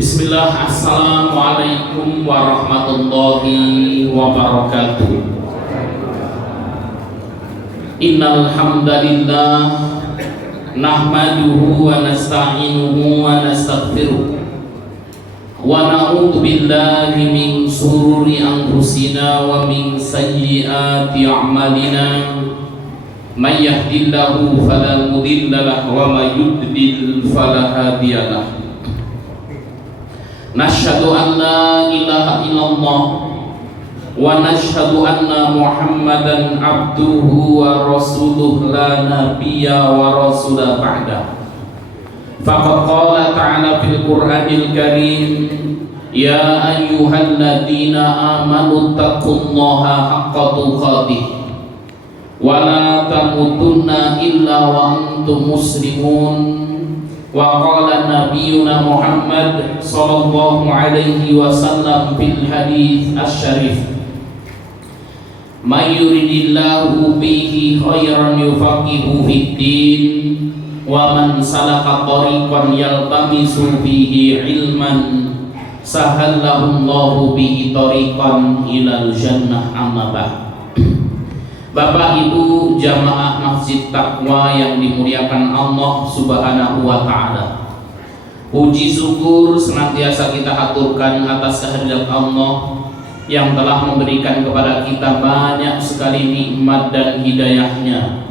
Bismillah, assalamualaikum warahmatullahi wabarakatuh. Innal hamdalillah nahmaduhu wa nasta'inuhu wa nastaghfiruh wa na'udzu billahi min shururi anfusina wa min sayyiati a'malina. May yahdihillahu fala mudilla lahu wa may yudlil fala hadiya lahu. Nashhadu an la ilaha illallah wa nashhadu anna Muhammadan abduhu wa rasuluh la nabiyya wa rasula ba'da. Faqad qala ta'ala fil Qur'anil Karim, ya ayyuhalladzina amanu taqullaha haqqa tuqatih wa la tamutunna illa wa antum muslimun. Wa qala nabiyuna Muhammad sallallahu alaihi wasallam fil hadits asy-syarif, may yuridillahu bihi khairan yufaqihu fid din wa man salaka tariqan yaltamisu fihi ilman sahallahu Allahu bihi tariqan ilal jannah. Amma ba'd. Bapak Ibu jamaah Masjid Taqwa yang dimuliakan Allah Subhanahu wa Ta'ala, puji syukur senantiasa kita aturkan atas kehadirat Allah yang telah memberikan kepada kita banyak sekali nikmat dan hidayahnya,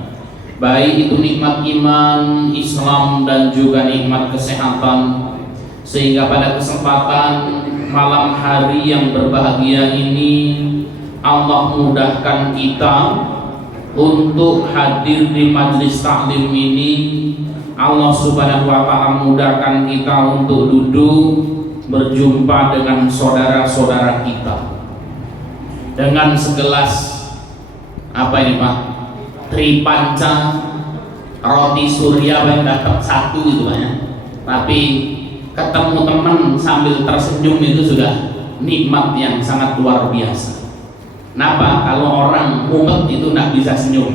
baik itu nikmat iman, Islam, dan juga nikmat kesehatan, sehingga pada kesempatan malam hari yang berbahagia ini Allah mudahkan kita untuk hadir di majlis taklim ini. Allah Subhanahu wa Ta'ala mudahkan kita untuk duduk berjumpa dengan saudara-saudara kita dengan segelas apa ini Pak? Tripanca roti surya yang dapat satu itu Pak ya. Tapi ketemu teman sambil tersenyum itu sudah nikmat yang sangat luar biasa. Kenapa? Kalau orang mumet itu tidak bisa senyum.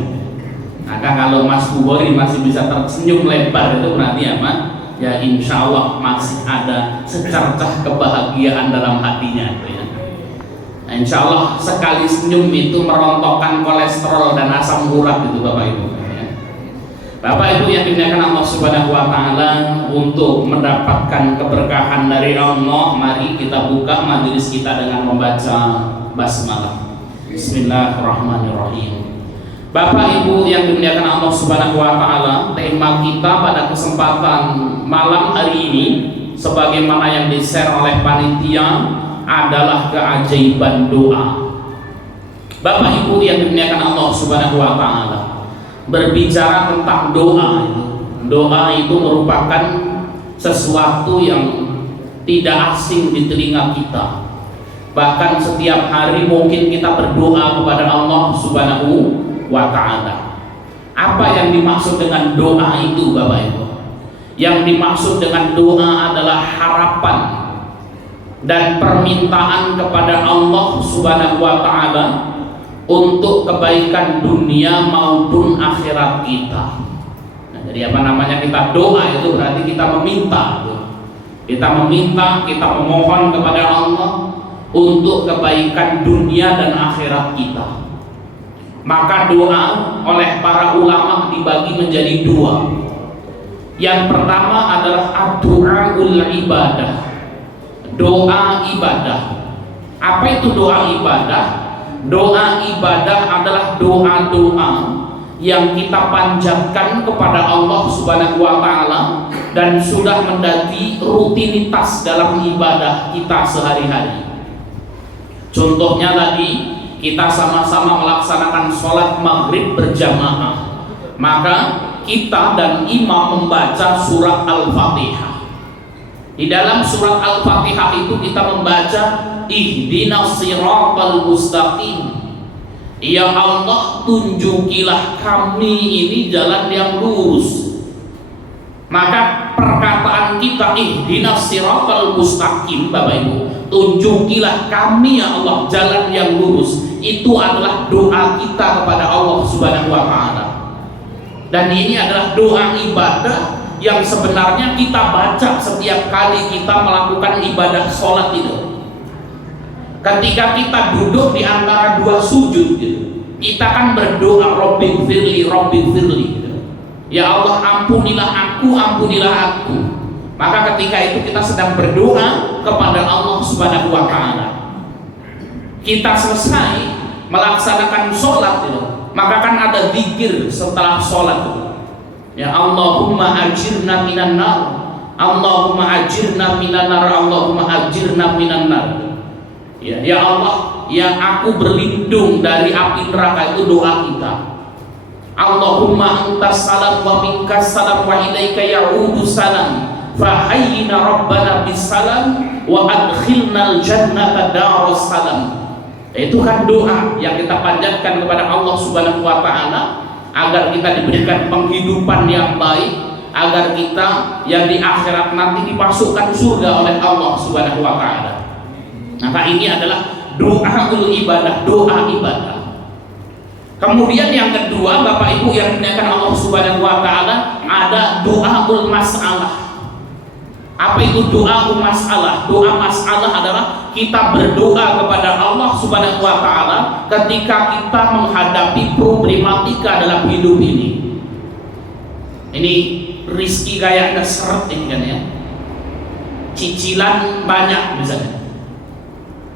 Maka kalau Mas Bukhari masih bisa tersenyum lebar itu berarti apa? Ya insya Allah masih ada secercah kebahagiaan dalam hatinya. Ya. Nah, insya Allah sekali senyum itu merontokkan kolesterol dan asam urat itu Bapak Ibu. Ya. Bapak Ibu yang dimuliakan Allah Subhanahu wa Ta'ala, untuk mendapatkan keberkahan dari Allah, mari kita buka majelis kita dengan membaca basmalah. Bismillahirrahmanirrahim. Bapak Ibu yang dimuliakan Allah Subhanahu wa Ta'ala, tema kita pada kesempatan malam hari ini sebagaimana yang di-share oleh panitia adalah keajaiban doa. Bapak Ibu yang dimuliakan Allah Subhanahu wa Ta'ala, berbicara tentang doa itu merupakan sesuatu yang tidak asing di telinga kita. Bahkan setiap hari mungkin kita berdoa kepada Allah Subhanahu wa Ta'ala. Apa yang dimaksud dengan doa itu Bapak Ibu? Yang dimaksud dengan doa adalah harapan dan permintaan kepada Allah Subhanahu wa Ta'ala untuk kebaikan dunia maupun akhirat kita. Nah, jadi apa namanya kita doa itu berarti kita meminta. Kita meminta, kita memohon kepada Allah untuk kebaikan dunia dan akhirat kita. Maka doa oleh para ulama dibagi menjadi dua. Yang pertama adalah ad-du'aul ibadah, doa ibadah. Apa itu doa ibadah? Doa ibadah adalah doa-doa yang kita panjatkan kepada Allah Subhanahu wa Ta'ala dan sudah menjadi rutinitas dalam ibadah kita sehari-hari. Contohnya tadi kita sama-sama melaksanakan sholat maghrib berjamaah, maka kita dan imam membaca surat Al-Fatihah. Di dalam surat Al-Fatihah itu kita membaca ihdinas siratal mustaqim, ya Allah tunjukilah kami ini jalan yang lurus. Maka perkataan kita ihdinas siratal mustaqim, Bapak Ibu, tunjukilah kami ya Allah jalan yang lurus, itu adalah doa kita kepada Allah Subhanahu wa Ta'ala. Dan ini adalah doa ibadah yang sebenarnya kita baca setiap kali kita melakukan ibadah sholat itu. Ketika kita duduk di antara dua sujud gitu, kita kan berdoa Rabbi firli, Rabbi firli gitu. Ya Allah, ampunilah aku, ampunilah aku. Maka ketika itu kita sedang berdoa kepada Allah Subhanahu wa Ta'ala. Kita selesai melaksanakan sholat itu, maka kan ada zikir setelah sholat itu. Ya Allahumma ajirna minan nar, Allahumma ajirna minan nar, Allahumma ajirna minan nar. Ya Allah, yang aku berlindung dari api neraka, itu doa kita. Allahumma antas salam wa minkas salam wa ilaika ya'udu salam fahayyina rabbana bisalam wa adkhilnal jannata darus salam. Itu kan doa yang kita panjatkan kepada Allah Subhanahu wa Ta'ala agar kita diberikan penghidupan yang baik, agar kita yang di akhirat nanti dimasukkan surga oleh Allah Subhanahu wa Ta'ala. Maka ini adalah doaul ibadah, doa ibadah. Kemudian yang kedua, Bapak Ibu yang dimuliakan Allah Subhanahu wa Ta'ala, ada doaul masalah. Apa itu doaul masalah? Doa masalah adalah kita berdoa kepada Allah Subhanahu wa Ta'ala ketika kita menghadapi problematika dalam hidup ini. Ini rizki kayaknya seret ini kan ya, cicilan banyak misalnya.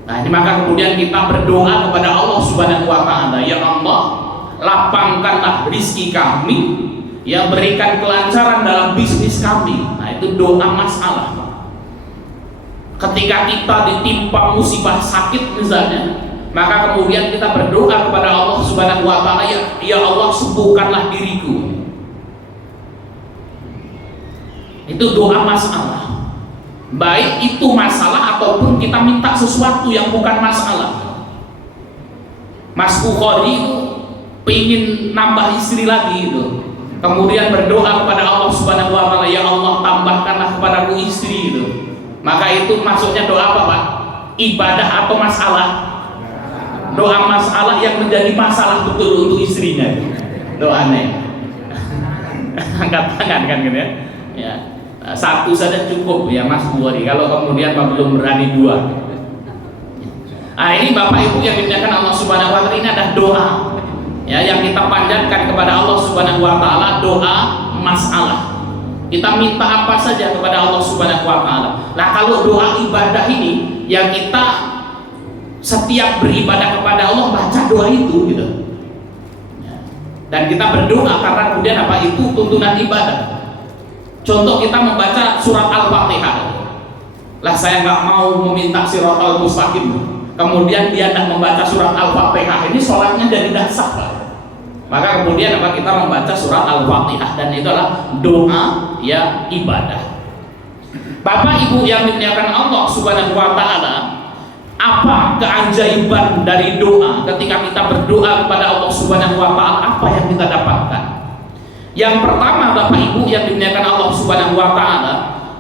Nah ini maka kemudian kita berdoa kepada Allah Subhanahu wa Ta'ala, ya Allah, lapangkanlah rizki kami, ya berikan kelancaran dalam bisnis kami. Nah itu doa masalah. Ketika kita ditimpa musibah sakit misalnya, maka kemudian kita berdoa kepada Allah Subhanahu wa Ta'ala, ya Allah, sembuhkanlah diriku. Itu doa masalah. Baik itu masalah ataupun kita minta sesuatu yang bukan masalah. Mas Bukhari itu pengen nambah istri lagi itu, kemudian berdoa kepada Allah Subhanahu wa Ta'ala, ya Allah, tambahkanlah kepadaku istri itu. Maka itu maksudnya doa apa Pak? Ibadah atau masalah? Doa masalah yang menjadi masalah betul untuk istrinya. Doanya angkat tangan kan gitu ya. Ya, satu saja cukup ya Mas Bukhari, kalau kemudian Pak belum berani dua. Nah ini Bapak Ibu yang dimuliakan Allah Subhanahu wa Ta'ala, ini adalah doa ya yang kita panjatkan kepada Allah Subhanahu wa Ta'ala, doa masalah. Kita minta apa saja kepada Allah Subhanahu wa Ta'ala. Nah kalau doa ibadah ini yang kita setiap beribadah kepada Allah baca doa itu gitu. Dan kita berdoa karena kemudian apa, itu tuntunan ibadah. Contoh kita membaca surat Al-Fatihah. Lah saya nggak mau meminta Shiratal Mustaqim, kemudian dia tidak membaca surat Al-Fatihah, ini sholatnya jadi tidak sah Pak. Maka kemudian apa, kita membaca surat Al-Fatihah, dan itu adalah doa ya ibadah. Bapak Ibu yang dimuliakan Allah Subhanahu wa Ta'ala, apa keajaiban dari doa? Ketika kita berdoa kepada Allah Subhanahu wa Ta'ala, apa yang kita dapatkan? Yang pertama Bapak Ibu yang dimuliakan Allah Subhanahu wa Ta'ala,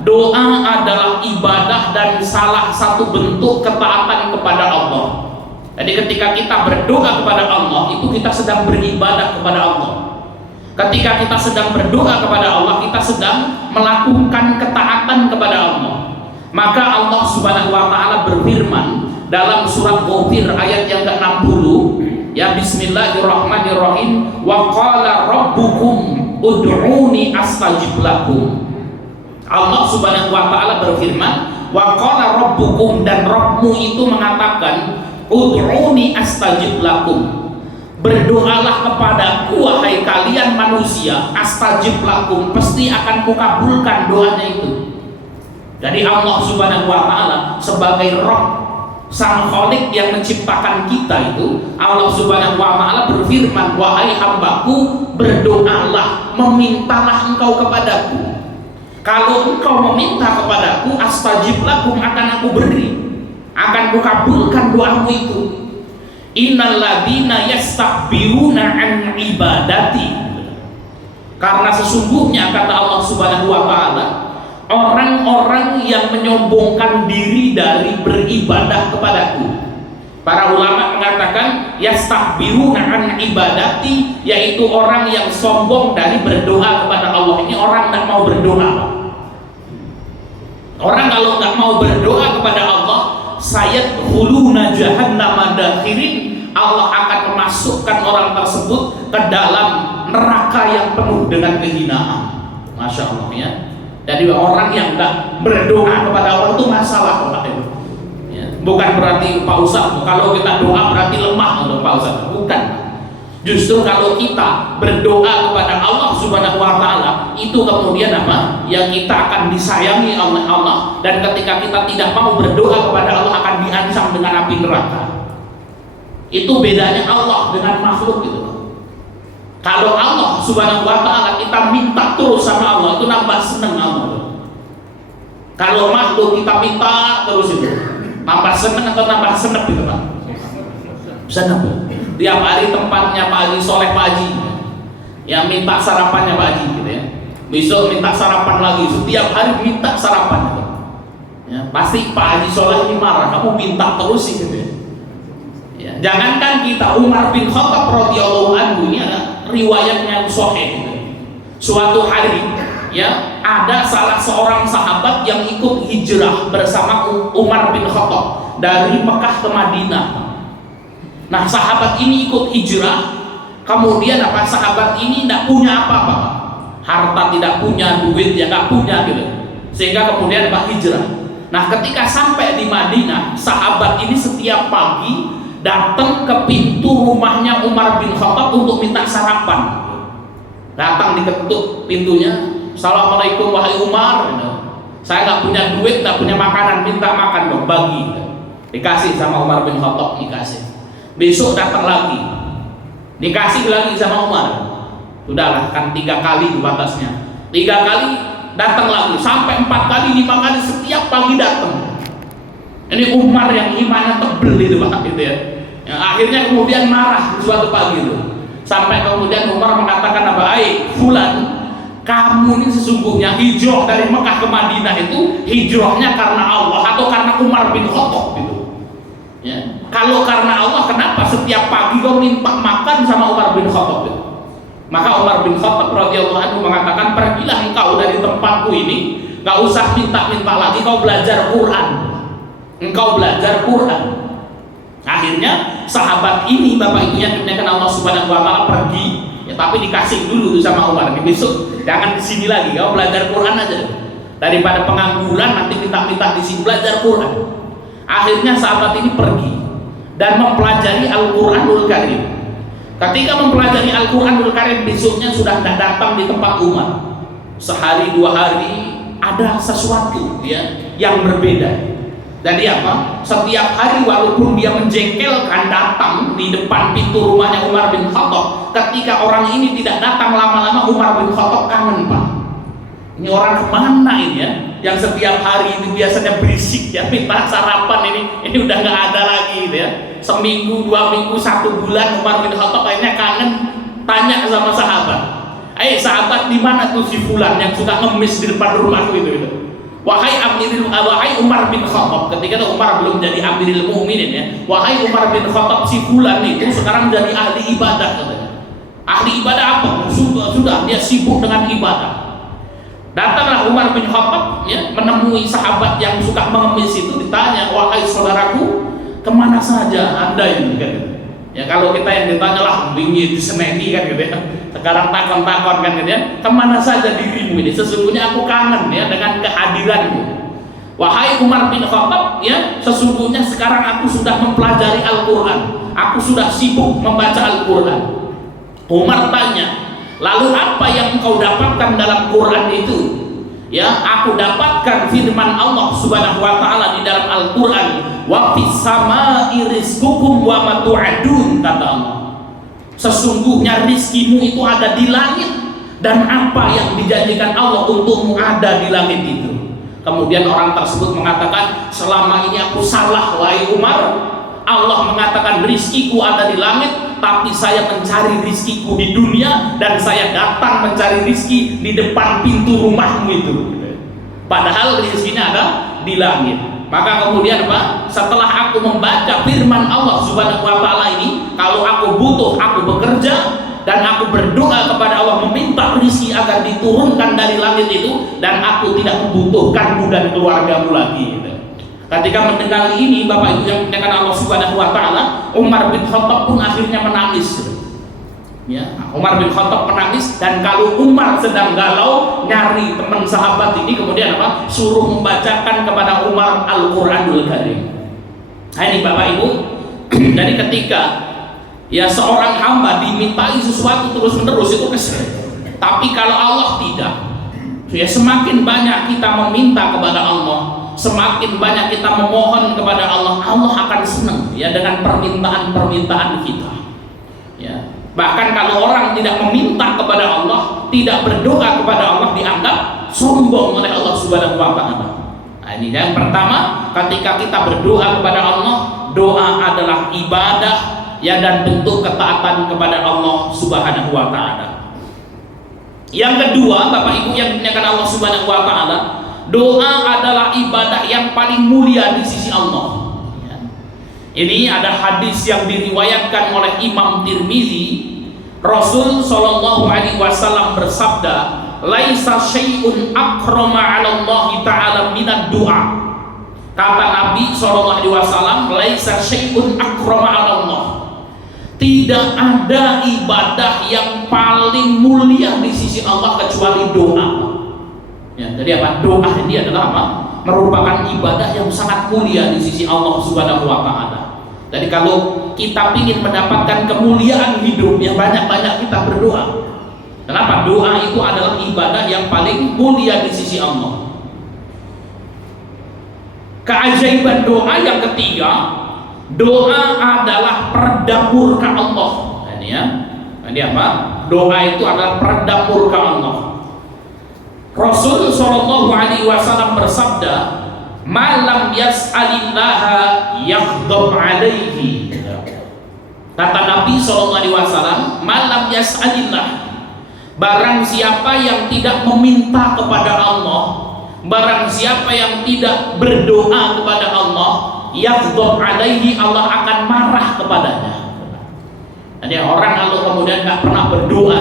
doa adalah ibadah dan salah satu bentuk ketaatan kepada Allah. Jadi ketika kita berdoa kepada Allah, itu kita sedang beribadah kepada Allah. Ketika kita sedang berdoa kepada Allah, kita sedang melakukan ketaatan kepada Allah. Maka Allah Subhanahu wa Ta'ala berfirman dalam surat Ghafir ayat yang ke-60, ya, Bismillahirrahmanirrahim, wa qala rabbukum ud'uni astajib lakum. Allah Subhanahu wa Ta'ala berfirman, wa qala rabbukum, dan Rabbmu itu mengatakan, ud'uni astajib lakum, berdoalah kepadaku wahai kalian manusia, astajib lakum, pasti akan kukabulkan doanya itu. Jadi Allah Subhanahu wa Ta'ala sebagai Rabb, Sang Khalik yang menciptakan kita itu, Allah Subhanahu wa Ta'ala berfirman, wahai hambaku, berdoalah, memintalah engkau kepadaku. Kalau engkau meminta kepadaku, astajib lakum, akan aku beri, akan kukabulkan doamu itu. Innal ladzina yastakbiruna an ibadati, karena sesungguhnya kata Allah Subhanahu wa Ta'ala, orang-orang yang menyombongkan diri dari beribadah kepadaku. Para ulama mengatakan yastakbiruna an ibadati, yaitu orang yang sombong dari berdoa kepada Allah Allah ini orang tidak mau berdoa. Orang kalau nggak mau berdoa kepada Allah, sayadkhuluna jahannama dakhirin, Allah akan memasukkan orang tersebut ke dalam neraka yang penuh dengan kehinaan. Masya Allah ya. Jadi orang yang nggak berdoa kepada Allah itu masalah Pak itu. Ya. Bukan berarti Pak Ustaz kalau kita doa berarti lemah untuk Pak Ustaz. Bukan. Justru kalau kita berdoa kepada Allah Subhanahu wa Ta'ala, itu kemudian apa? Yang kita akan disayangi oleh Allah, dan ketika kita tidak mau berdoa kepada Allah akan diancam dengan api neraka. Itu bedanya Allah dengan makhluk gitu. Kalau Allah Subhanahu wa Ta'ala kita minta terus sama Allah, itu nambah seneng Allah. Kalau makhluk kita minta terus itu nambah seneng atau nambah senep gitu Pak? Senep. Tiap hari tempatnya Pak Haji Soleh Pak Haji, yang minta sarapannya Pak Haji gitu ya. Besok minta sarapan lagi, setiap hari minta sarapan gitu. Ya, pasti Pak Haji Soleh ini marah, kamu minta terus sih gitu ya. Ya, jangankan kita, Umar bin Khattab radhiyallahu anhu ini ada riwayatnya sahih gitu. Suatu hari ya ada salah seorang sahabat yang ikut hijrah bersama Umar bin Khattab dari Mekah ke Madinah. Nah sahabat ini ikut hijrah, kemudian apa, sahabat ini tidak punya apa-apa, harta tidak punya, duit ya nggak punya gitu, sehingga kemudian apa, hijrah. Nah ketika sampai di Madinah, sahabat ini setiap pagi datang ke pintu rumahnya Umar bin Khattab untuk minta sarapan. Datang diketuk pintunya, Assalamualaikum wahai Umar, saya nggak punya duit, nggak punya makanan, minta makan dong, bagi. Dikasih sama Umar bin Khattab, dikasih. Besok datang lagi, dikasih lagi sama Umar. Sudahlah, kan 3 kali itu batasnya. 3 kali datang lagi, sampai 4 kali, 5 kali, setiap pagi datang. Ini Umar yang imannya tebel itu Pak, gitu ya. Yang akhirnya kemudian marah suatu pagi itu. Sampai kemudian Umar mengatakan apa? Fulan, kamu ini sesungguhnya hijrah dari Mekah ke Madinah itu hijrahnya karena Allah atau karena Umar bin Khattab gitu. Ya. Kalau karena Allah, kenapa setiap pagi kau minta makan sama Umar bin Khattab itu? Maka Umar bin Khattab radhiyallahu anhu mengatakan, pergilah engkau dari tempatku ini, gak usah minta-minta lagi, kau belajar Quran. Engkau belajar Quran. Akhirnya sahabat ini, bapak ibu yang dimuliakan Allah Subhanahu wa Ta'ala, pergi ya, tapi dikasih dulu tuh sama Umar, besok jangan di sini lagi, kau belajar Quran aja daripada pengangguran nanti minta-minta di sini, belajar Quran. Akhirnya sahabat ini pergi dan mempelajari Al-Quranul Karim. Ketika mempelajari Al-Quranul Karim, besoknya sudah tidak datang di tempat Umar. Sehari 2 hari ada sesuatu ya yang berbeda. Jadi apa? Setiap hari walaupun dia menjengkelkan datang di depan pintu rumahnya Umar bin Khattab, ketika orang ini tidak datang lama-lama, Umar bin Khattab kangen Pak. Ini orang kemana ini ya? Yang setiap hari ini biasanya berisik ya, minta sarapan ini udah nggak ada lagi gitu ya. Seminggu, 2 minggu, 1 bulan Umar bin Khattab akhirnya kangen, tanya sama sahabat. Sahabat, di mana tuh si fulan yang suka ngemis di depan rumahku itu? Wahai Umar bin Khattab, ketika itu Umar belum jadi Amirul Mukminin ya. Wahai Umar bin Khattab, si fulan itu sekarang jadi ahli ibadah katanya. Ahli ibadah apa? Sudah dia sibuk dengan ibadah. Datanglah Umar bin Khattab ya, menemui sahabat yang suka mengemis itu, ditanya, wahai saudaraku, kemana saja anda ini kan? Ya kalau kita yang ditanya lah bingi di seneni kan gitu ya. Sekarang takon-takon kan gitu ya. Kemana saja dirimu ini? Sesungguhnya aku kangen ya dengan kehadiranmu. Wahai Umar bin Khattab ya, sesungguhnya sekarang aku sudah mempelajari Al-Quran. Aku sudah sibuk membaca Al-Quran. Umar tanya, lalu apa yang kau dapatkan dalam Quran itu? Ya, aku dapatkan firman Allah Subhanahu wa Ta'ala di dalam Al-Quran, wa fis samai rizqukum wa ma tu'adun, kata Allah. Sesungguhnya rizkimu itu ada di langit, dan apa yang dijanjikan Allah untukmu ada di langit itu. Kemudian orang tersebut mengatakan, selama ini aku salah wahai Umar. Allah mengatakan rizkiku ada di langit, tapi saya mencari rizkiku di dunia, dan saya datang mencari rizki di depan pintu rumahmu itu. Padahal rizkinya ada di langit. Maka kemudian Pak, setelah aku membaca firman Allah Subhanahu wa Ta'ala ini, kalau aku butuh, aku bekerja, dan aku berdoa kepada Allah meminta rezeki agar diturunkan dari langit itu, dan aku tidak membutuhkanmu dan keluargamu lagi gitu. Ketika mendengar ini, Bapak Ibu yang dimuliakan Allah Subhanahu wa taala, Umar bin Khattab pun akhirnya menangis gitu. Ya, Umar bin Khattab menangis, dan kalau Umar sedang galau nyari teman sahabat ini, kemudian apa? Suruh membacakan kepada Umar Al-Qur'anul Karim. Nah, ini Bapak Ibu, jadi ketika ya seorang hamba dimintai sesuatu terus-menerus itu kesel. Tapi kalau Allah tidak, ya semakin banyak kita meminta kepada Allah, semakin banyak kita memohon kepada Allah, Allah akan senang ya dengan permintaan-permintaan kita. Ya. Bahkan kalau orang tidak meminta kepada Allah, tidak berdoa kepada Allah, dianggap sombong oleh Allah Subhanahu wa taala. Nah, ini yang pertama, ketika kita berdoa kepada Allah, doa adalah ibadah ya, dan bentuk ketaatan kepada Allah Subhanahu wa taala. Yang kedua, Bapak Ibu yang dimuliakan Allah Subhanahu wa taala, doa adalah ibadah yang paling mulia di sisi Allah. Ya. Ini ada hadis yang diriwayatkan oleh Imam Tirmizi. Rasul sallallahu alaihi wasallam bersabda, "Laisa syai'un akrama 'ala Allah ta'ala minad du'a." Kata Nabi sallallahu alaihi wasallam, "Laisa syai'un akrama 'ala Allah." Tidak ada ibadah yang paling mulia di sisi Allah kecuali doa. Ya, jadi apa? Doa ini adalah apa? Merupakan ibadah yang sangat mulia di sisi Allah Subhanahu wa taala. Jadi kalau kita ingin mendapatkan kemuliaan hidup, ya banyak-banyak kita berdoa. Kenapa? Doa itu adalah ibadah yang paling mulia di sisi Allah. Keajaiban doa yang ketiga, doa adalah peredam murka Allah. Ini ya. Ini apa? Doa itu adalah peredam murka Allah. Rasul sallallahu alaihi wasallam bersabda, "Malam yas'alillaha yaghdab alaihi." Kata Nabi sallallahu alaihi wasallam, "Malam yas'alillah." Barang siapa yang tidak meminta kepada Allah, barang siapa yang tidak berdoa kepada Allah, yaghdab alaihi, Allah akan marah kepadanya. Jadi orang kalau kemudian nggak pernah berdoa,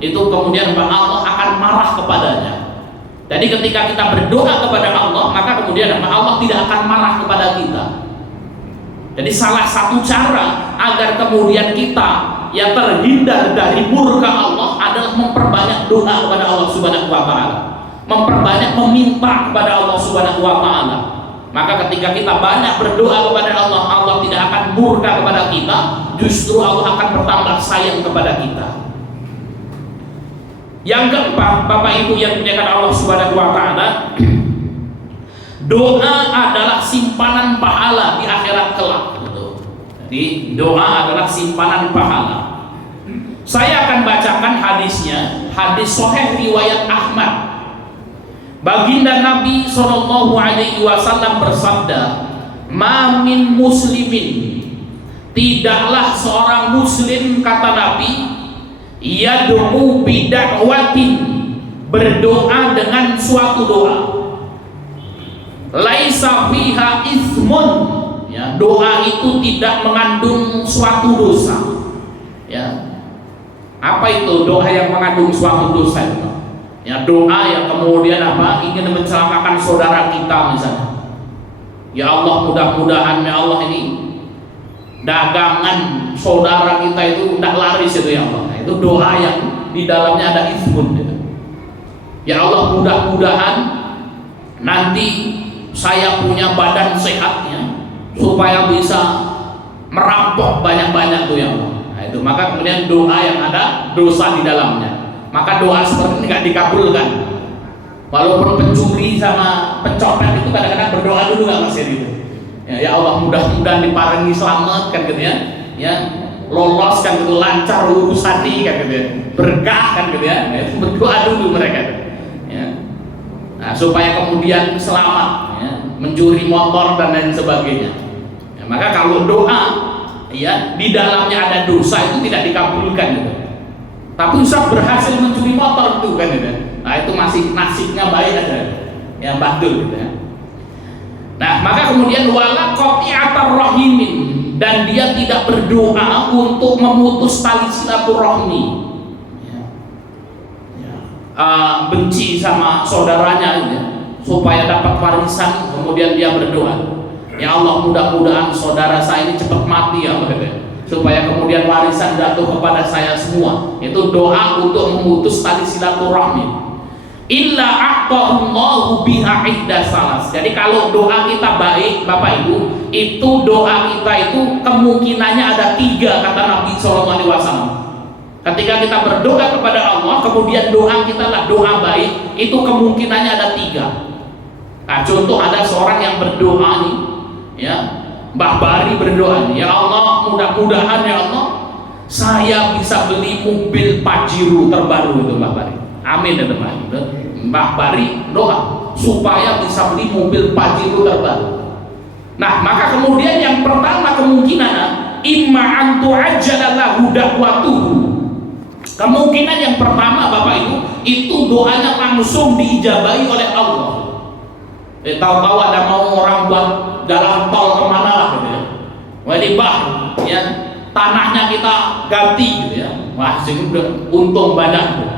itu kemudian Allah akan marah kepadanya. Jadi ketika kita berdoa kepada Allah, maka kemudian Allah tidak akan marah kepada kita. Jadi salah satu cara agar kemudian kita yang terhindar dari murka Allah adalah memperbanyak doa kepada Allah Subhanahu wa taala. Memperbanyak meminta kepada Allah Subhanahu wa taala. Maka ketika kita banyak berdoa kepada Allah, Allah tidak akan murka kepada kita, justru Allah akan bertambah sayang kepada kita. Yang keempat, Bapak Ibu yang dimuliakan Allah Subhanahu wa taala, doa adalah simpanan pahala di akhirat kelak. Jadi doa adalah simpanan pahala. Saya akan bacakan hadisnya, hadis sahih riwayat Ahmad. Baginda Nabi sallallahu alaihi wasallam bersabda, "Ma min muslimin," tidaklah seorang muslim, kata Nabi, "yad'u bid'awatin," berdoa dengan suatu doa, "laisa fiha ismun," ya, doa itu tidak mengandung suatu dosa. Ya. Apa itu doa yang mengandung suatu dosa itu? Ya, doa yang kemudian apa? Ingin mencelakakan saudara kita misalnya. Ya Allah, mudah-mudahan ya Allah ini dagangan saudara kita itu tidak laris itu ya Allah. Nah, itu doa yang di dalamnya ada ismun gitu. Ya Allah, mudah-mudahan nanti saya punya badan sehatnya supaya bisa merampok banyak-banyak tuh ya Allah. Nah, itu maka kemudian doa yang ada dosa di dalamnya. Maka doa seperti ini nggak dikabulkan. Walaupun pencuri sama pencopet itu kadang-kadang berdoa dulu nggak masih gitu. Ya Allah, mudah-mudahan diparingi selamat kan gitu ya. Ya, lolos kan gitu, lancar urusan nih kan gitu ya. Berkah kan gitu ya. Nah, itu berdoa dulu mereka. Ya. Nah, supaya kemudian selamat, ya, mencuri motor dan lain sebagainya. Ya, maka kalau doa ya di dalamnya ada dosa itu tidak dikabulkan gitu. Tapi Ustaz berhasil mencuri motor itu kan gitu. Nah, itu masih nasibnya baik aja. Ya badul gitu ya. Nah, maka kemudian wala qati'atar rahimin, dan dia tidak berdoa untuk memutus tali silaturahmi. benci sama saudaranya ya, supaya dapat warisan, kemudian dia berdoa, ya Allah mudah-mudahan saudara saya ini cepat mati ya Allah, supaya kemudian warisan jatuh kepada saya semua. Itu doa untuk memutus tali silaturahmi. Illa aqtallahu biha ihda salas. Jadi kalau doa kita baik Bapak Ibu, itu doa kita itu kemungkinannya ada 3 kata Nabi SAW. Ketika kita berdoa kepada Allah, kemudian doa kita lah doa baik, itu kemungkinannya ada 3. Nah, contoh ada seorang yang berdoa nih, ya, Mbah Bari berdoa nih, ya Allah mudah-mudahan ya Allah saya bisa beli mobil Pajero terbaru itu Mbah Bari. Amin ya teman. Mbah Bari doa supaya bisa beli mobil Pajero terbaru. Nah, maka kemudian yang pertama kemungkinan imma antu ajalallahu dakwatuhu. Kemungkinan yang pertama Bapak Ibu, itu doanya langsung diijabahi oleh Allah. Tahu-tahu ada mau orang buat jalan tol kemana lah gitu ya. Wah ini bah, ya tanahnya kita ganti gitu ya. Wah sih udah untung banyak tuh.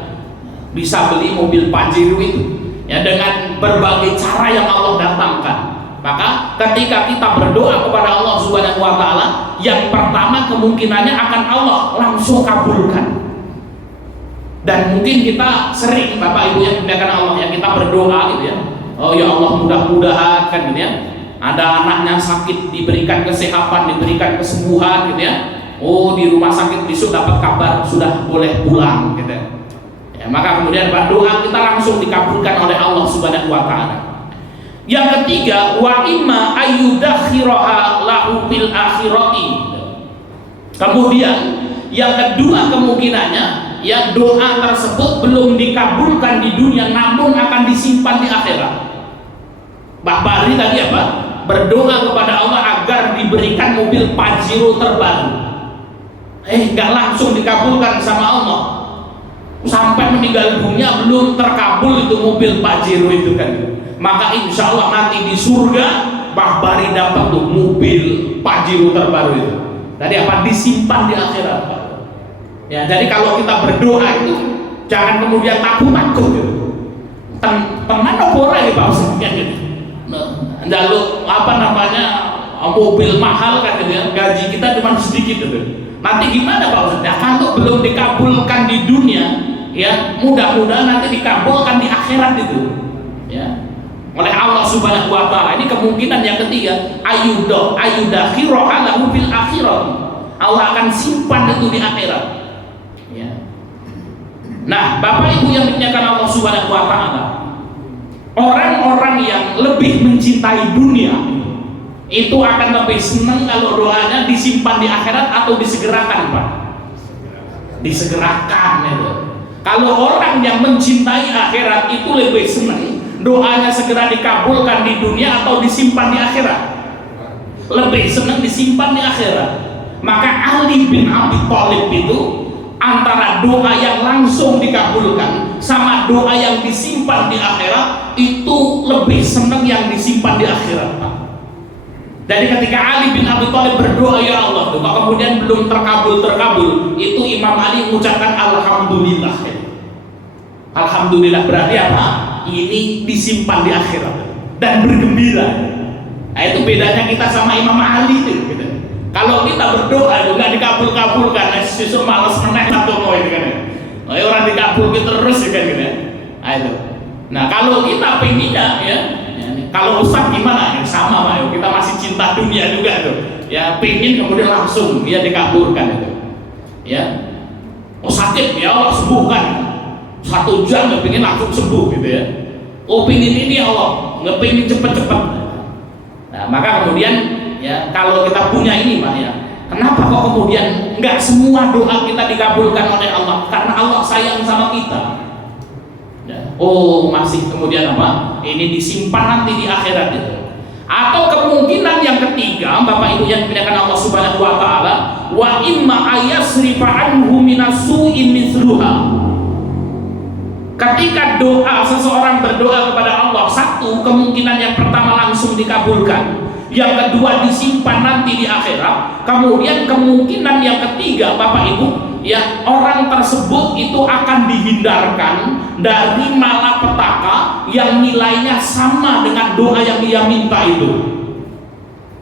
Bisa beli mobil Pajero itu ya dengan berbagai cara yang Allah datangkan. Maka ketika kita berdoa kepada Allah Subhanahu wa taala, yang pertama kemungkinannya akan Allah langsung kabulkan. Dan mungkin kita sering Bapak Ibu yang dimuliakan Allah ya, kita berdoa gitu ya. Oh ya Allah mudah-mudahan kan gitu ya. Ada anaknya sakit diberikan kesehatan, diberikan kesembuhan gitu ya. Oh di rumah sakit besok dapat kabar sudah boleh pulang gitu ya. Ya, maka kemudian doa kita langsung dikabulkan oleh Allah Subhanahu wa taala. Yang ketiga, wa imma ayyudakhiraha lahu fil akhirati. Kemudian yang kedua kemungkinannya, ya doa tersebut belum dikabulkan di dunia namun akan disimpan di akhirat. Mbah Bari tadi apa? Berdoa kepada Allah agar diberikan mobil Pajero terbaru. Nggak langsung dikabulkan sama Allah. Sampai meninggal dunia belum terkabul itu mobil Pajero itu kan. Maka insya Allah nanti di surga Mbah Bari dapat tuh mobil Pajero terbaru itu. Tadi apa? Disimpan di akhirat. Ya, jadi kalau kita berdoa itu jangan kemudian takut gitu. Tenan apa ora ya Pak Ustaz gitu. Njaluk apa namanya mobil mahal kan gitu ya. Gaji kita cuma sedikit gitu. Nanti gimana Pak Ustaz? Ya kalau belum dikabulkan di dunia, ya mudah-mudahan nanti dikabulkan di akhirat itu. Ya. Oleh Allah Subhanahu wa taala. Ini kemungkinan yang ketiga, ayyudakhiraha lahu fil akhirat. Allah akan simpan itu di akhirat. Nah, Bapak Ibu yang dimuliakan Allah Subhanahu wa taala, orang-orang yang lebih mencintai dunia itu akan lebih senang kalau doanya disimpan di akhirat atau disegerakan, Pak. Disegerakan itu. Kalau orang yang mencintai akhirat itu lebih senang doanya segera dikabulkan di dunia atau disimpan di akhirat. Lebih senang disimpan di akhirat. Maka Ali bin Abi Thalib itu antara doa yang langsung dikabulkan sama doa yang disimpan di akhirat itu lebih senang yang disimpan di akhirat, Pak. Jadi ketika Ali bin Abi Thalib berdoa ya Allah, kok kemudian belum terkabul, itu Imam Ali mengucapkan alhamdulillah. Alhamdulillah berarti apa? Ini disimpan di akhirat dan bergembira. Nah, itu bedanya kita sama Imam Ali itu. Gitu. Kalau kita berdoa itu nggak dikabul-kabulkan, susuk malas meneh atau mau ini kan, orang dikabulkan terus kan gitu. Nah itu. Nah kalau kita pengennya ya, kalau Ustaz gimana? Ya, sama Pak, kita masih cinta dunia juga tuh. Ya pengen kemudian langsung dia dikabulkan itu. Ya, oh sakit ya Allah sembuhkan. 1 jam nggak pengen langsung sembuh gitu ya. Oh pengen ini ya Allah, nggak pengen cepet-cepet. Nah maka kemudian ya kalau kita punya ini Pak ya, kenapa kok kemudian nggak semua doa kita dikabulkan oleh Allah? Karena Allah sayang sama kita ya. Oh masih kemudian apa? Ini disimpan nanti di akhirat itu. Atau kemungkinan yang ketiga Bapak Ibu yang dimuliakan Allah Subhanahu wa taala, wa imma ayasrifa anhu minasu'in mithluha. Ketika doa seseorang berdoa kepada Allah, satu kemungkinan yang pertama langsung dikabulkan, yang kedua disimpan nanti di akhirat, kemudian kemungkinan yang ketiga Bapak Ibu, ya orang tersebut itu akan dihindarkan dari malapetaka yang nilainya sama dengan doa yang dia minta itu.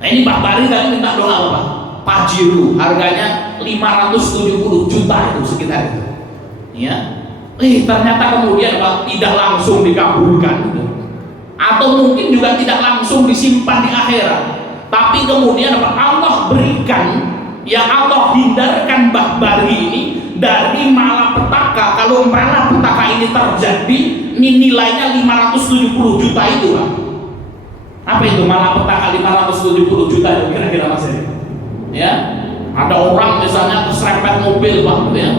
Nah ini Pak Bari tadi minta doa apa? Pajero, harganya 570 juta itu sekitar itu. Ya, ternyata kemudian Pak tidak langsung dikabulkan gitu. Atau mungkin juga tidak langsung disimpan di akhirat, tapi kemudian Pak Allah berikan, ya Allah hindarkan Mbah Bari ini dari malapetaka. Kalau malapetaka ini terjadi, ini nilainya 570 juta itu Pak. Apa itu malapetaka 570 juta itu kira-kira Mas Eri? Ya, ada orang misalnya keserempet mobil Pak gitu ya,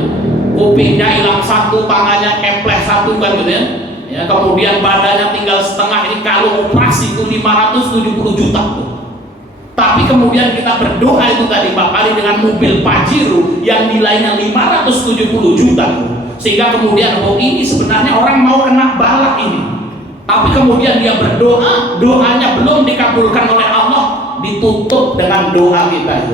kupingnya hilang satu, tangannya kemples satu kan gitu ya, ya kemudian badannya tinggal setengah. Ini kalau operasi itu 570 juta tuh. Tapi kemudian kita berdoa itu tadi Pak Bari dengan mobil Pajero yang nilainya 570 juta, sehingga kemudian ini sebenarnya orang mau kena balak ini, tapi kemudian dia berdoa, doanya belum dikabulkan oleh Allah, ditutup dengan doa kita itu.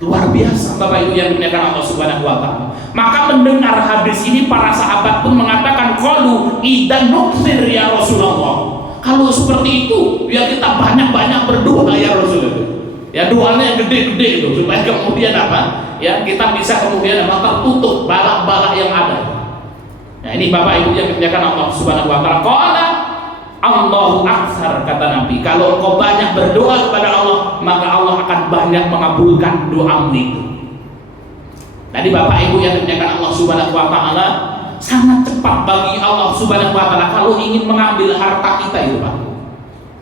Luar biasa Bapak Ibu yang dimuliakan Allah Subhanahu wa taala. Maka mendengar hadis ini para sahabat pun mengatakan, qalu idan nuksir ya Rasulullah. Kalau seperti itu ya kita banyak-banyak berdoa ya Rasulullah. Ya doanya yang gede-gede itu supaya kemudian apa? Ya kita bisa kemudian apa? Tertutup balak-balak yang ada. Nah ini Bapak Ibu yang dimuliakan Allah Subhanahu wa taala. Qala Allahu akbar, kata Nabi, kalau engkau banyak berdoa kepada Allah, maka Allah akan banyak mengabulkan doamu itu. Tadi Bapak Ibu yang dimuliakan Allah Subhanahu wa taala, sangat cepat bagi Allah Subhanahu wa taala kalau ingin mengambil harta kita itu Pak.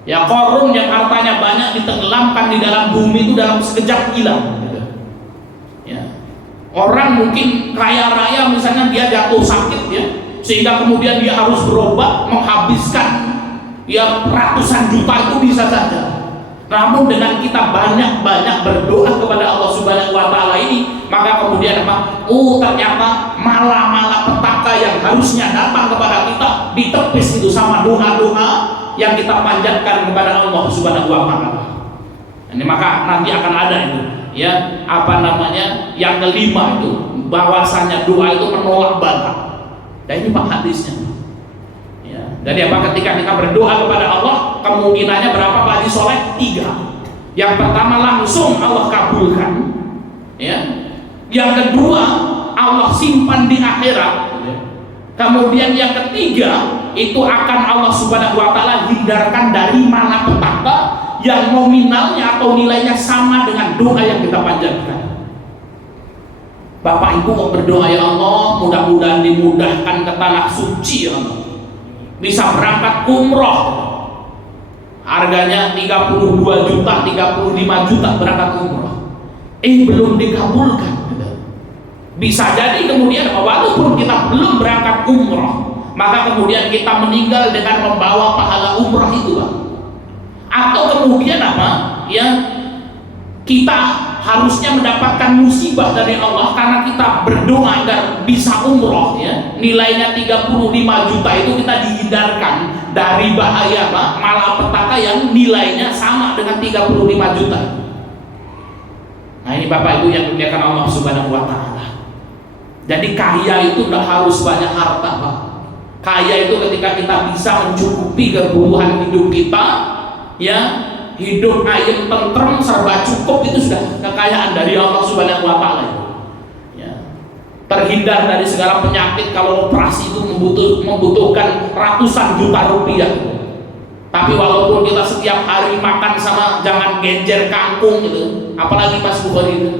Ya Qarun yang hartanya banyak ditenggelamkan di dalam bumi itu dalam sekejap hilang gitu. Ya. Orang mungkin kaya raya misalnya dia jatuh sakit ya, sehingga kemudian dia harus berobat menghabiskan ya ratusan juta itu bisa saja. Namun dengan kita banyak-banyak berdoa kepada Allah Subhanahu wa taala ini, maka kemudian apa? Ternyata malapetaka yang harusnya datang kepada kita ditepis itu sama doa-doa yang kita panjatkan kepada Allah Subhanahu wa taala. Ini maka nanti akan ada itu ya, apa namanya? Yang kelima itu bahwasanya doa itu menolak bala. Nah ini Pak hadisnya. Jadi apa, ketika kita berdoa kepada Allah kemungkinannya berapa Pak Haji Soleh? 3. Yang pertama langsung Allah kabulkan ya. Yang kedua Allah simpan di akhirat ya. Kemudian yang ketiga itu akan Allah Subhanahu wa taala hindarkan dari malapetaka yang nominalnya atau nilainya sama dengan doa yang kita panjatkan. Bapak Ibu mau berdoa, ya Allah mudah-mudahan dimudahkan ke tanah suci ya Allah, bisa berangkat umroh, harganya 32 juta, 35 juta berangkat umroh, belum dikabulkan. Bisa jadi kemudian walaupun kita belum berangkat umroh, maka kemudian kita meninggal dengan membawa pahala umroh itu Pak. Atau kemudian apa ya, kita harusnya mendapatkan musibah dari Allah karena kita berdoa agar bisa umroh ya, nilainya 35 juta itu kita dihindarkan dari bahaya Pak, malapetaka yang nilainya sama dengan 35 juta. Nah ini Bapak Ibu yang dimuliakan Allah Subhanahu wa taala. Jadi kaya itu tidak harus banyak harta Pak. Kaya itu ketika kita bisa mencukupi kebutuhan hidup kita ya, hidup ayem tentrem serba cukup, itu sudah kekayaan dari Allah Subhanahu wa taala ya. Terhindar dari segala penyakit. Kalau operasi itu membutuhkan ratusan juta rupiah, tapi walaupun kita setiap hari makan sama jangan genjer kangkung gitu, apalagi Mas Bukhari itu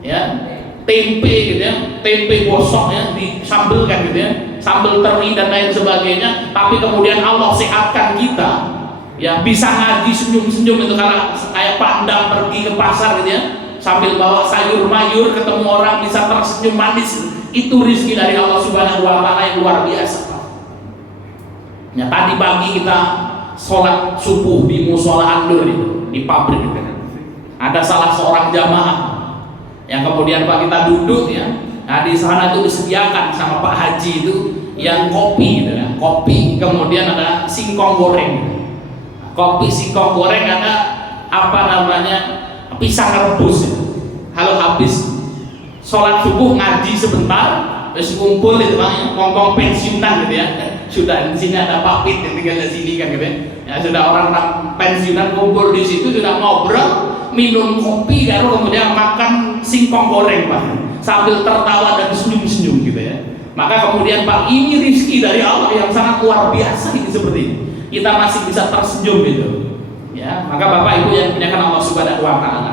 ya, tempe gitu ya, tempe gosok ya, disambelkan gitu ya, sambal teri dan lain sebagainya, tapi kemudian Allah sehatkan kita ya, bisa ngaji senyum-senyum itu karena kayak pandang pergi ke pasar gitu ya, sambil bawa sayur mayur, ketemu orang bisa tersenyum manis. Itu rezeki dari Allah Subhanahu wa taala yang luar biasa. Ya tadi pagi kita sholat subuh di musola Andur itu, di pabrik gitu. Ada salah seorang jamaah yang kemudian Pak kita duduk ya. Nah di sana itu disediakan sama Pak Haji itu yang kopi gitu ya. Kopi kemudian ada singkong goreng. Kopi singkong goreng, ada apa namanya, pisang rebus. Kalau habis sholat subuh ngaji sebentar, terus kumpul itu bang, ya, ngomong pensiunan gitu ya. Sudah di sini ada Pak Pit yang tinggal di sini kan gitu ya. Ya sudah orang-orang pensiunan kumpul di situ, sudah ngobrol, minum kopi, lalu kemudian makan singkong goreng pak, sambil tertawa dan senyum-senyum gitu ya. Maka kemudian Pak, ini rezeki dari Allah yang sangat luar biasa ini seperti ini. Kita masih bisa tersenyum gitu. Ya, maka Bapak Ibu yang dimuliakan Allah Subhanahu wa taala.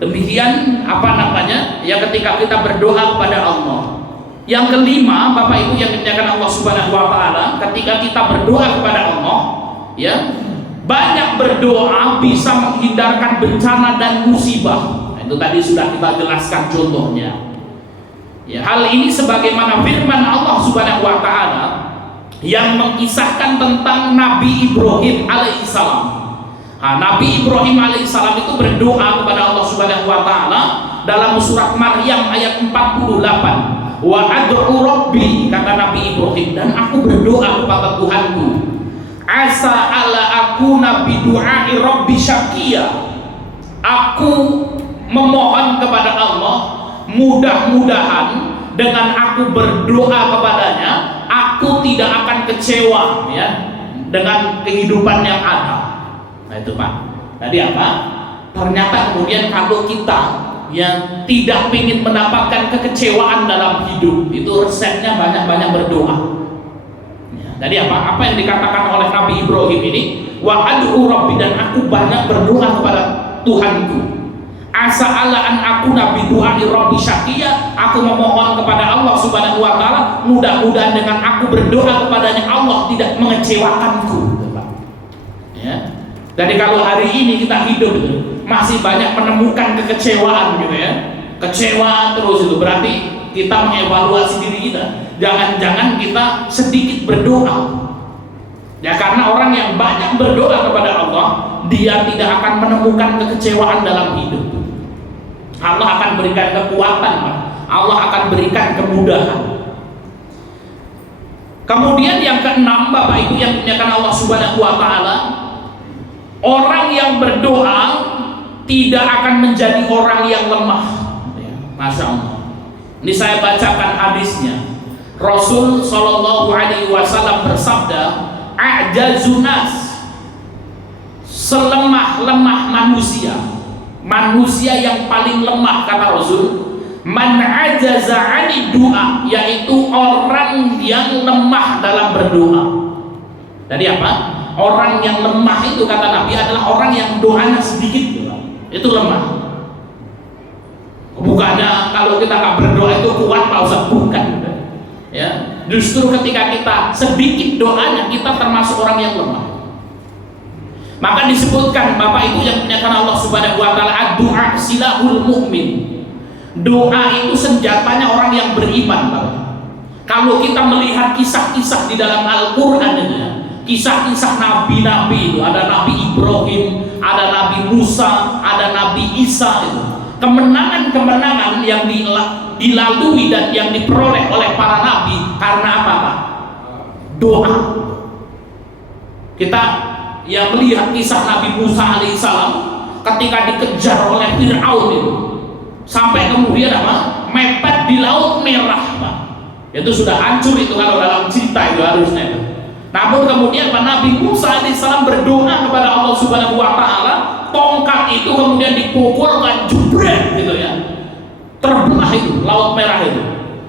Demikian apa namanya? Ya ketika kita berdoa kepada Allah. Yang kelima, Bapak Ibu yang dimuliakan Allah Subhanahu wa taala, ketika kita berdoa kepada Allah, ya, banyak berdoa bisa menghindarkan bencana dan musibah. Nah, itu tadi sudah kita jelaskan contohnya. Ya, hal ini sebagaimana firman Allah Subhanahu wa taala yang mengisahkan tentang Nabi Ibrahim alaihissalam. Nah, Nabi Ibrahim alaihissalam itu berdoa kepada Allah Subhanahu wa taala dalam surat Maryam ayat 48. Wa ad'u rabbi, kata Nabi Ibrahim, dan aku berdoa kepada Tuhanku. Asa ala aku nabi du'ai rabbi syakia. Aku memohon kepada Allah, mudah-mudahan dengan aku berdoa kepadanya, aku tidak akan kecewa ya dengan kehidupan yang ada. Nah itu Pak. Tadi apa? Ternyata kemudian kalau kita yang tidak ingin mendapatkan kekecewaan dalam hidup, itu resepnya banyak-banyak berdoa. Ya, tadi apa? Apa yang dikatakan oleh Nabi Ibrahim ini? Wa ad'u rabbi, dan aku banyak berdoa kepada Tuhanku. Asa ala an aku nabi du'ai rabbi syakia, aku memohon kepada Allah Subhanahu wa taala, mudah-mudahan dengan aku berdoa kepadanya Allah tidak mengecewakanku. Ya. Jadi kalau hari ini kita hidup masih banyak menemukan kekecewaan gitu ya, kecewa terus, itu berarti kita mengevaluasi diri kita. Jangan-jangan kita sedikit berdoa. Ya, karena orang yang banyak berdoa kepada Allah, dia tidak akan menemukan kekecewaan dalam hidup. Allah akan berikan kekuatan, Pak. Allah akan berikan kemudahan. Kemudian yang keenam, Bapak Ibu yang dimuliakan Allah Subhanahu wa taala, orang yang berdoa tidak akan menjadi orang yang lemah. Masya Allah. Ini saya bacakan hadisnya. Rasul Shallallahu Alaihi Wasallam bersabda, "Ajazunas, selemah-lemah manusia yang paling lemah, kata Rasul, man ajaza 'ani du'a, yaitu orang yang lemah dalam berdoa." Jadi apa? Orang yang lemah itu kata Nabi adalah orang yang doanya sedikit, itu lemah. Bukannya kalau kita nggak berdoa itu kuat, Pak Ustaz, bukan. Ya, justru ketika kita sedikit doanya, kita termasuk orang yang lemah. Maka disebutkan Bapak Ibu yang dimuliakan Allah Subhanahu wa taala, ad-du'a silahul mu'min. Doa itu senjatanya orang yang beriman, Bapak. Kalau kita melihat kisah-kisah di dalam Al-Qur'an ini, kisah-kisah nabi-nabi itu, ada Nabi Ibrahim, ada Nabi Musa, ada Nabi Isa, itu kemenangan-kemenangan yang dilalui dan yang diperoleh oleh para nabi karena apa, Pak? Doa. Kita yang melihat kisah Nabi Musa alaihissalam ketika dikejar oleh Fir'aun itu, sampai kemudian apa? Mepet di Laut Merah, Pak. Itu sudah hancur itu kalau dalam cerita itu harusnya itu. Namun kemudian Pak Nabi Musa alaihissalam berdoa kepada Allah Subhanahu wa taala, tongkat itu kemudian dipukulkan, jebret gitu ya, terbelah itu Laut Merah itu.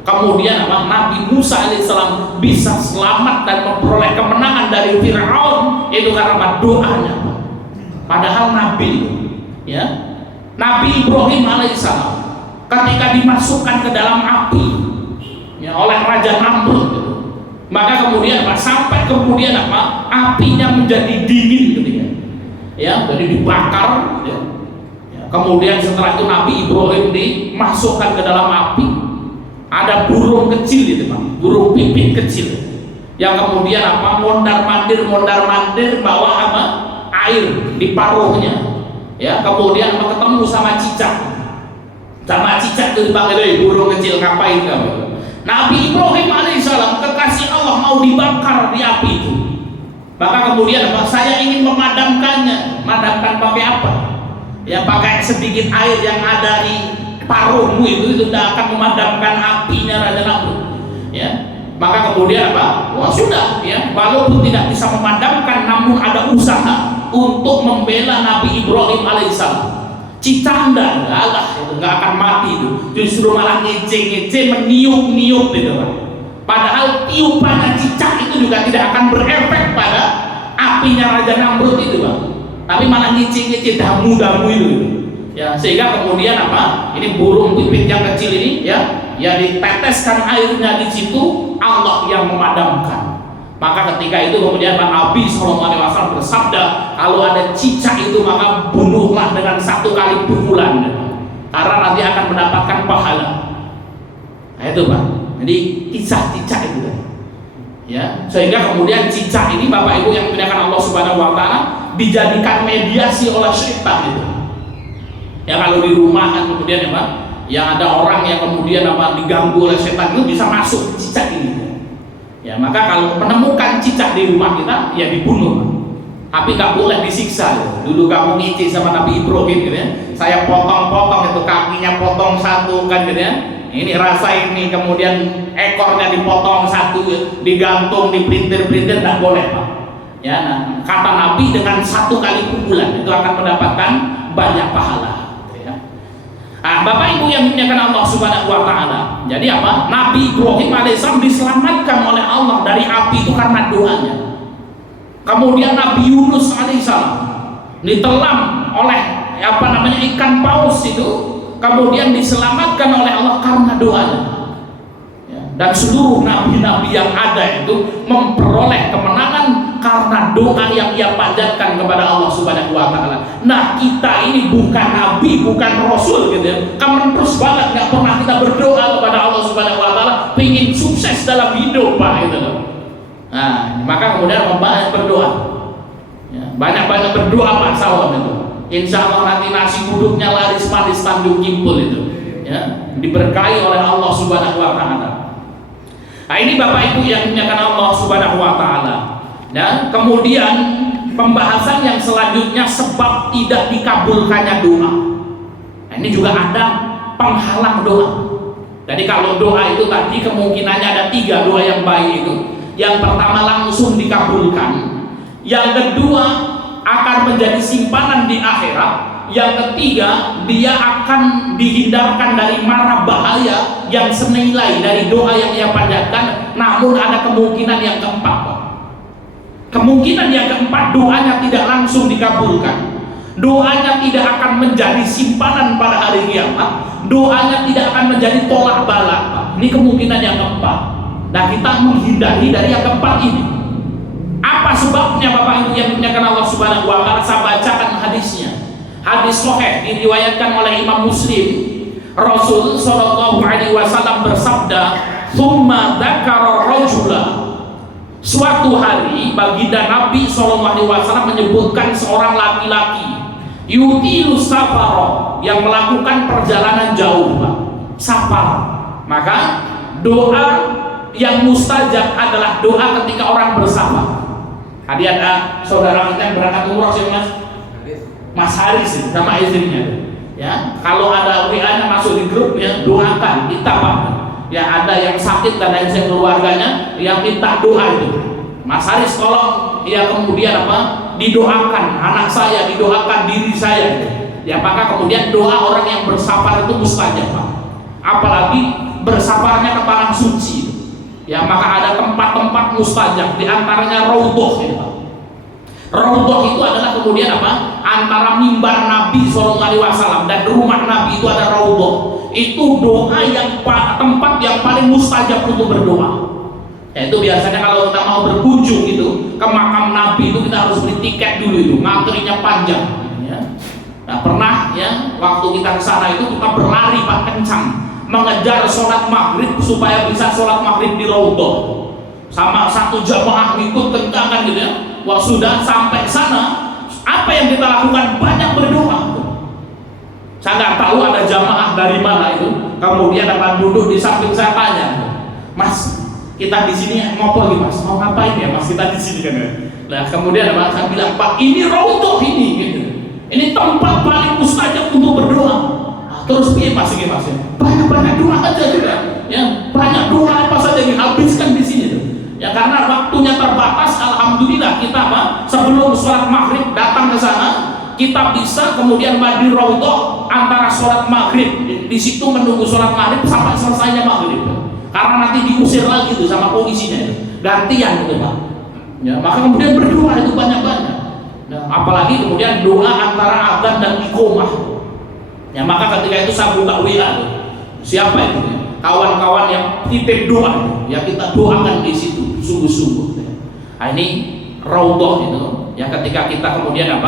Kemudian apa? Nabi Musa alaihissalam bisa selamat dan memperoleh kemenangan dari Fir'aun itu karena doanya. Padahal Nabi, ya, Nabi Ibrahim alaihissalam ketika dimasukkan ke dalam api ya, oleh Raja Namrud gitu, maka kemudian apa? Sampai kemudian apa? Apinya menjadi dingin ketika ya, jadi dibakar ya. Kemudian setelah itu Nabi Ibrahim dimasukkan ke dalam api. Ada burung kecil itu, Pak, burung pipit kecil yang kemudian apa? Mondar-mandir bawa apa? Air di paruhnya ya. Kemudian apa? Ketemu sama cicak itu dipanggil, burung kecil, ngapain kamu? Nabi Ibrahim alaihissalam kekasih Allah mau dibakar di api itu. Maka kemudian apa? Saya ingin memadamkannya. Madamkan pakai apa? Ya pakai sedikit air yang ada di paruhmu itu tidak akan memadamkan apinya Raja Namrud. Ya, maka kemudian apa? Wah sudah, ya, walaupun tidak bisa memadamkan, namun ada usaha untuk membela Nabi Ibrahim alaihissalam. Cicanda nggak akan mati itu, justru malah ngece-ngece, meniup-niup gitu Pak. Padahal tiupannya cicak itu juga tidak akan berefek pada apinya Raja Namrud itu Pak, tapi malah ngece-ngece damu-damu itu. Ya, sehingga kemudian apa? Ini burung pipit yang kecil ini ya diteteskan airnya di situ, Allah yang memadamkan. Maka ketika itu kemudian Nabi SAW bersabda, kalau ada cicak itu maka bunuhlah dengan 1 kali pukulan, karena nanti akan mendapatkan pahala. Nah itu Pak, jadi kisah cicak itu ya, sehingga kemudian cicak ini Bapak Ibu yang dimuliakan Allah Subhanahu Wa Taala dijadikan mediasi oleh syaitan itu. Ya kalau di rumah kan kemudian ya Pak, yang ada orang yang kemudian apa diganggu oleh setan itu bisa masuk cicak ini. Ya maka kalau menemukan cicak di rumah kita ya dibunuh, tapi nggak boleh disiksa. Dulu kamu ngisi sama Nabi Ibrahim gitu ya, saya potong-potong itu kakinya, potong satu kan gitu ya. Ini rasa ini kemudian ekornya dipotong satu, digantung, dipelintir-pelintir, nggak boleh Pak. Ya, nah, kata Nabi dengan 1 kali pukulan itu akan mendapatkan banyak pahala. Nah, Bapak Ibu yang dimuliakan Allah Subhanahu Wa Taala. Jadi apa? Nabi Ibrahim alaihissalam diselamatkan oleh Allah dari api itu karena doanya. Kemudian Nabi Yunus alaihissalam ditelan oleh ikan paus itu, kemudian diselamatkan oleh Allah karena doanya. Dan seluruh nabi-nabi yang ada itu memperoleh kemenangan karena doa yang ia panjatkan kepada Allah Subhanahu Wa Taala. Nah kita ini bukan nabi, bukan rasul gitu ya, terus banget nggak pernah kita berdoa kepada Allah Subhanahu Wa Taala pengen sukses dalam hidup Pak gitu loh. Nah maka kemudian banyak berdoa ya, banyak-banyak berdoa Pak Sawam itu, insya Allah nanti nasi uduknya laris manis Tanjung Kimpul itu ya, diberkahi oleh Allah Subhanahu Wa Taala. Nah ini Bapak Ibu yang dimuliakan Allah Subhanahu Wa Taala. Dan kemudian pembahasan yang selanjutnya sebab tidak dikabulkannya doa. Nah, ini juga ada penghalang doa. Jadi kalau doa itu tadi kemungkinannya ada 3 doa yang baik itu. Yang pertama langsung dikabulkan, yang kedua akan menjadi simpanan di akhirat, yang ketiga dia akan dihindarkan dari mara bahaya yang senilai dari doa yang ia panjatkan. Namun ada kemungkinan yang keempat Pak. Kemungkinan yang keempat, doanya tidak langsung dikabulkan, doanya tidak akan menjadi simpanan pada hari kiamat, doanya tidak akan menjadi tolak balak Pak. Ini kemungkinan yang keempat. Nah kita menghindari dari yang keempat ini. Apa sebabnya Bapak Ibu yang dimuliakan Allah Subhanahu Wa Taala? Saya bacakan hadisnya. Hadis sahih diriwayatkan oleh Imam Muslim. Rasul Shallallahu Alaihi Wasallam bersabda, "Tsumma dzakara rajula." Suatu hari baginda Nabi Shallallahu Alaihi Wasallam menyebutkan seorang laki-laki yutilu safaro, yang melakukan perjalanan jauh Pak, safar. Maka doa yang mustajab adalah doa ketika orang bersafar. Tadi ada saudara kita yang berangkat umroh sih Mas Haris sama istrinya. Ya, kalau ada WA-nya masuk di grup ya, doakan, kita Pak. Ya ada yang sakit dan lain sebagainya keluarganya yang minta doa itu. Mas Haris tolong ya, kemudian apa? Didoakan anak saya, didoakan diri saya. Ya maka kemudian doa orang yang bersafar itu mustajab Pak. Apalagi bersafarnya ke tanah suci. Ya maka ada tempat-tempat mustajab, di antaranya Raudhah ya Pak. Raudhah itu adalah kemudian apa? Antara mimbar Nabi SAW dan rumah Nabi itu ada Raudhah. Itu doa yang tempat yang paling mustajab untuk berdoa. Ya, itu biasanya kalau kita mau berkunjung itu ke makam Nabi itu kita harus beli tiket dulu itu, ngantrinya panjang. Ya. Nah pernah ya waktu kita ke sana itu kita berlari Pak kencang mengejar sholat maghrib supaya bisa sholat maghrib di Raudhah. Sama satu jamaah ikut kencangan gitu ya. Wah sudah sampai sana, apa yang kita lakukan? Banyak berdoa. Saya nggak tahu ada jamaah dari mana itu. Kemudian akan duduk di samping saya tanya, Mas, kita di sini mau apa lagi Mas? Mau ngapain ya Mas? Kita di sini kan ya. Nah kemudian saya bilang, Pak, ini Raudhah ini, gitu. Ini tempat paling mustajab untuk berdoa. Nah, terus piye Mas ini Mas? doa aja juga. Ya, banyak doa apa saja dihabiskan di sini tuh. Ya karena waktunya terbatas, alhamdulillah kita sebelum sholat maghrib datang ke sana, kita bisa kemudian mandi raudhah antara sholat maghrib di situ menunggu sholat maghrib sampai selesainya maghrib. Karena nanti diusir lagi tuh sama polisinya, gantian gitu Pak. Ya, maka kemudian berdoa itu banyak-banyak. Nah, apalagi kemudian doa antara adzan dan iqomah. Ya maka ketika itu saya buka WA, siapa itu? Kawan-kawan yang titip doa, ya kita doakan di situ sungguh-sungguh. Nah, ini raudhah itu. Ya ketika kita kemudian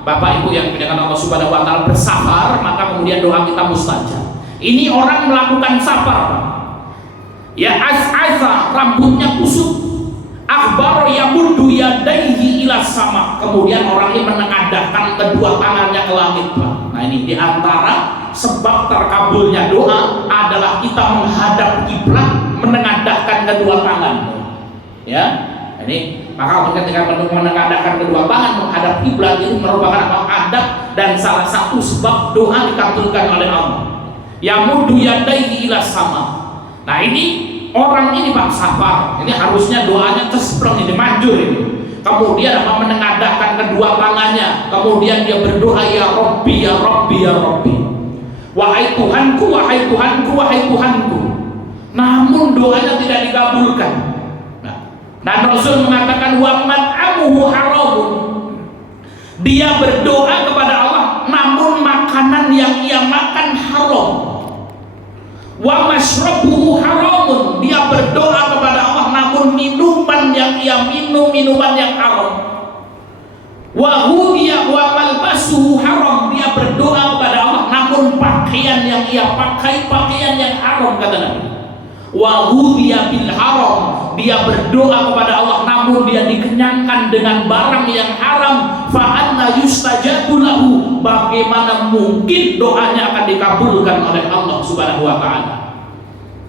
Bapak Ibu yang dimuliakan Allah Subhanahu wa taala bersafar, maka kemudian doa kita mustajab. Ini orang melakukan safar, Pak. Ya as'asa, rambutnya kusut. Akhbar yamuddu yadaihi ila sama. Kemudian orang ini menengadahkan kedua tangannya ke langit, Pak. Nah, ini diantara sebab terkabulnya doa adalah kita menghadap kiblat, menengadahkan kedua tangan. Ya, ini maka ketika menengadahkan kedua tangan menghadap kiblat itu merupakan adab dan salah satu sebab doa dikabulkan oleh Allah. Yamuddu yadaihi ila sama. Nah, ini orang ini Pak safar, ini harusnya doanya cespreng ini manjur ini. Kemudian menengadahkan kedua tangannya, kemudian dia berdoa ya Rabbi ya Rabbi ya Rabbi. Wahai Tuhanku, wahai Tuhanku, wahai Tuhanku. Namun doanya tidak dikabulkan. Nah, dan Rasul mengatakan wa mat'amuhu haramun. Dia berdoa kepada Allah, namun makanan yang ia makan haram. Wa mashrabuhu haramun. Dia berdoa kepada Allah, namun minuman yang ia minum minuman yang haram. Wa hudiya wa malbasuhu haram. Dia berdoa kepada Allah, namun pakaian yang ia pakai pakaian yang haram, kata Nabi. Wa hudiya bil haram. Dia berdoa kepada Allah, namun dia dikenyangkan dengan barang yang haram. Fa anna yustajabu lahu. Bagaimana mungkin doanya akan dikabulkan oleh Allah Subhanahu wa taala?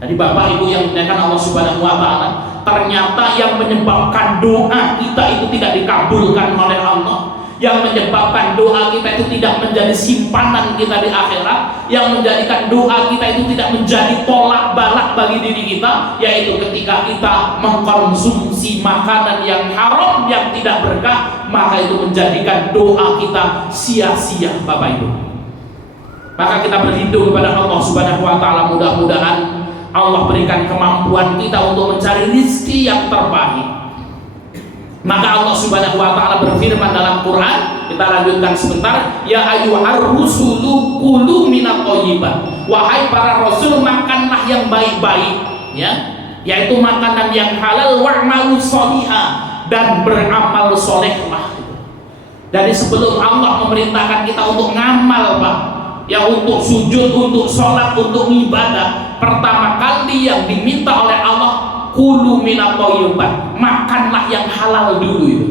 Jadi Bapak Ibu yang dimuliakan Allah Subhanahu wa taala, ternyata yang menyebabkan doa kita itu tidak dikabulkan oleh Allah, yang menyebabkan doa kita itu tidak menjadi simpanan kita di akhirat, yang menjadikan doa kita itu tidak menjadi tolak balak bagi diri kita, yaitu ketika kita mengkonsumsi makanan yang haram yang tidak berkah, maka itu menjadikan doa kita sia-sia Bapak Ibu. Maka kita berlindung kepada Allah Subhanahu wa taala, mudah-mudahan Allah berikan kemampuan kita untuk mencari rizki yang terbaik. Maka Allah Subhanahu wa taala berfirman dalam Quran, kita lanjutkan sebentar, ya ayyuhar rusulu kulu minat thayyibat. Wahai para rasul, makanlah yang baik-baik, ya, yaitu makanan yang halal, wa'malu sholihah, dan beramal solehlah. Jadi sebelum Allah memerintahkan kita untuk ngamal, Pak, ya, untuk sujud, untuk sholat, untuk ibadah, pertama kali yang diminta oleh Allah, kulu minat thayyibat, makanlah yang halal dulu itu,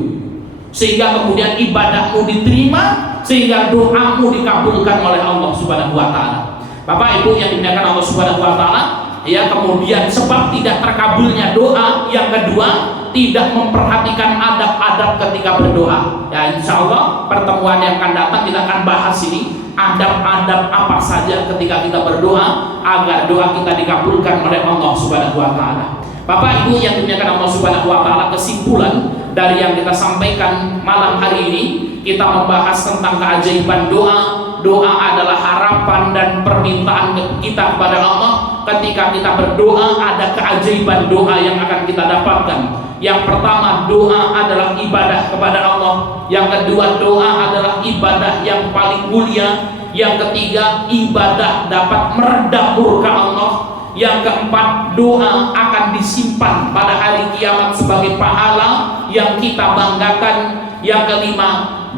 sehingga kemudian ibadahmu diterima, sehingga doamu dikabulkan oleh Allah Subhanahu wa taala. Bapak Ibu yang dimuliakan Allah Subhanahu wa taala, ya, kemudian sebab tidak terkabulnya doa yang kedua, tidak memperhatikan adab-adab ketika berdoa. Ya, insya Allah pertemuan yang akan datang kita akan bahas ini, adab-adab apa saja ketika kita berdoa agar doa kita dikabulkan oleh Allah Subhanahu wa taala. Bapak Ibu yang dimuliakan Allah Subhanahu wa taala, kesimpulan dari yang kita sampaikan malam hari ini, kita membahas tentang keajaiban doa. Doa adalah harapan dan permintaan kita kepada Allah. Ketika kita berdoa, ada keajaiban doa yang akan kita dapatkan. Yang pertama, doa adalah ibadah kepada Allah. Yang kedua, doa adalah ibadah yang paling mulia. Yang ketiga, ibadah dapat meredam murka Allah. Yang keempat, doa akan disimpan pada hari kiamat sebagai pahala yang kita banggakan. Yang kelima,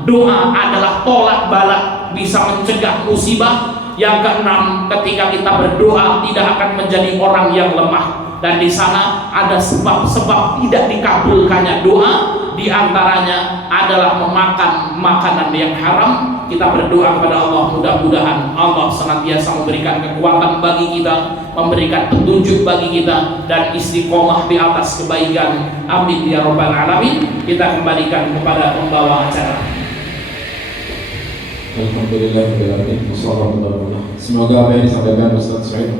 doa adalah tolak balak, bisa mencegah musibah. Yang keenam, ketika kita berdoa tidak akan menjadi orang yang lemah. Dan di sana ada sebab-sebab tidak dikabulkannya doa, di antaranya adalah memakan makanan yang haram. Kita berdoa kepada Allah, mudah-mudahan Allah senantiasa memberikan kekuatan bagi kita, memberikan petunjuk bagi kita, dan istiqomah di atas kebaikan. Amin ya rabbal alamin. Kita kembalikan kepada pembawa acara. Alhamdulillah, semoga apa yang disampaikan Ustaz Said